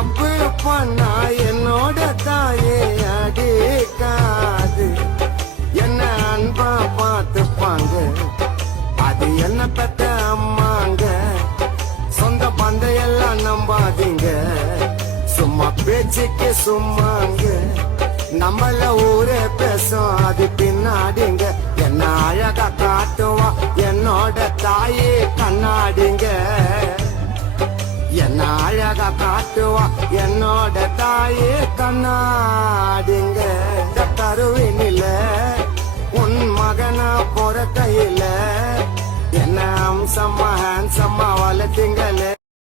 தப்பு பண்ணா என்னோட தாயே அடிக்காது. என்ன அன்பா பார்த்துப்பாங்க, அது என்ன பெத்த அம்மாங்க. சொந்த பந்தையெல்லாம் நம்பாதீங்க, சும்மா பேச்சுக்கு சும்மாங்க. நம்மள ஊரே பேசும் அது பின்னாடிங்க. என்ன அழகா காட்டுவா என்னோட தாயே கண்ணாடிங்க. என்ன அழகா காட்டுவா என்னோட தாயே கண்ணாடிங்க. கருவினில உன் மகனா பொற கையில என்ன அம்சம்மா ஹேண்ட்ஸம்மா வளர்த்தீங்களே.